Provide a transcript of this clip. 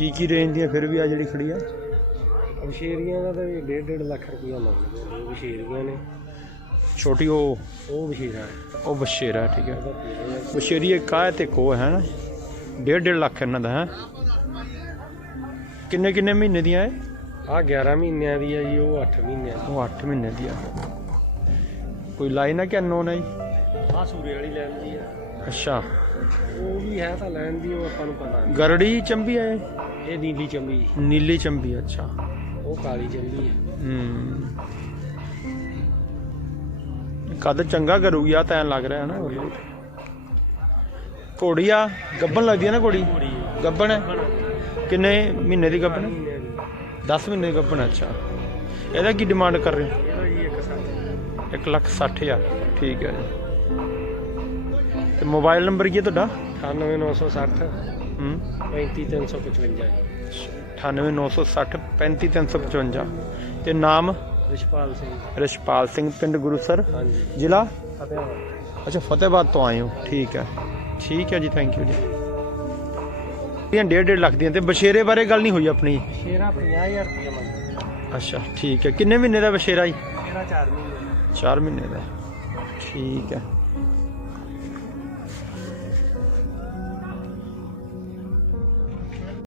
ਕੀ ਕੀ range ਦੀਆਂ ਫਿਰ ਵੀ ਆ ਜਿਹੜੀ ਖੜੀ ਆ? ਵਿਸ਼ੇਰੀਆਂ ਦਾ ਤਾਂ 1.5 ਲੱਖ ਰੁਪਇਆ ਮੰਗਦੇ ਨੇ ਵਿਸ਼ੇਰੀਆਂ ਨੇ। ਛੋਟੀ ਉਹ ਉਹ ਵਿਸ਼ੇਰਾ ਹੈ। ਉਹ ਬਸ਼ੇਰਾ ਠੀਕ ਹੈ। ਆ। ਬਸ਼ੇਰੀ ਇੱਕ ਆ ਤੇ ਕੋ ਹੈ ਨਾ ਡੇਢ ਡੇਢ ਲੱਖ ਇਹਨਾਂ ਦਾ ਹੈ? ਕਿੰਨੇ ਕਿੰਨੇ ਮਹੀਨੇ ਦੀਆਂ ਹੈ ਆਹ 11 ਮਹੀਨਿਆਂ ਦੀ ਹੈ ਜੀ ਉਹ 8 ਮਹੀਨਿਆਂ ਦੀ। ਉਹ 8 ਮਹੀਨੇ ਦੀ ਆ। ਕੋਈ ਲਾਈਨ ਹੈ ਕਿ ਅਨਨੋਨ ਹੈ ਜੀ ਆਹ ਸੂਰੇ ਵਾਲੀ ਲੈਣ ਦੀ ਆ। ਅੱਛਾ। ਉਹ ਵੀ ਹੈ ਤਾਂ ਲੈਣ ਦੀ ਉਹ ਆਪਾਂ ਨੂੰ ਪਤਾ ਨਹੀਂ। ਗਰੜੀ ਚੰਬੀ ਹੈ ਇਹ? ਇਹ ਨੀਲੀ ਚੰਬੀ ਨੀਲੀ ਚੰਬੀ ਅੱਛਾ। ਉਹ ਕਾਲੀ ਚੰਬੀ ਹੈ। ਹੂੰ। ਕਦ ਚੰਗਾ ਕਰੂਗੀ ਆ ਤਾਂ ਐਂ ਲੱਗ ਰਿਹਾ ਨਾ ਘੋੜੀ ਆ ਗੱਬਣ ਲੱਗਦੀ ਹੈ ਨਾ ਘੋੜੀ? ਗੱਬਣ ਹੈ? ਕਿੰਨੇ ਮਹੀਨੇ ਦੀ ਗੱਬਣ ਹੈ? ਮਹੀਨਿਆਂ ਦੀ। 10 ਮਹੀਨੇ ਦੀ ਗੱਬਣ ਹੈ, ਅੱਛਾ। ਇਹਦਾ ਕੀ ਡਿਮਾਂਡ ਕਰ ਰਹੇ ਹੋ? ਇਹਦਾ ਜੀ ਇੱਕ ਸੱਤ 1 ਲੱਖ 60 ਹਜ਼ਾਰ। ਠੀਕ ਹੈ ਜੀ। ਤੇ ਮੋਬਾਈਲ ਨੰਬਰ ਕੀ ਹੈ ਤੁਹਾਡਾ? 98960 ਹੂੰ। 35355 98960 35355 ਤੇ ਨਾਮ? ਰਿਸ਼ਪਾਲ ਸਿੰਘ। ਰਿਸ਼ਪਾਲ ਸਿੰਘ ਪਿੰਡ ਗੁਰੂਸਰ ਹਾਂਜੀ। ਜ਼ਿਲ੍ਹਾ? ਫਤਿਆਬਾਦ ਅੱਛਾ ਫਤਿਹਬਾਦ ਤੋਂ ਆਏ ਹੋ। ਠੀਕ ਹੈ। ਠੀਕ ਹੈ ਜੀ ਥੈਂਕ ਯੂ ਜੀ। ਡੇਢ ਡੇਢ ਲੱਖ ਦੀਆਂ ਤੇ ਬਸ਼ੇਰੇ ਬਾਰੇ ਗੱਲ ਨਹੀਂ ਹੋਈ ਆਪਣੀ? ਸ਼ੇਰਾ 50000 ਰੁਪਇਆ ਮੰਗਦੇ। ਅੱਛਾ ਠੀਕ ਹੈ। ਕਿੰਨੇ ਮਹੀਨੇ ਦਾ ਬਸ਼ੇਰਾ ਜੀ? ਇਹਦਾ 4 ਮਹੀਨੇ 4 ਮਹੀਨੇ ਦਾ। ਠੀਕ ਹੈ।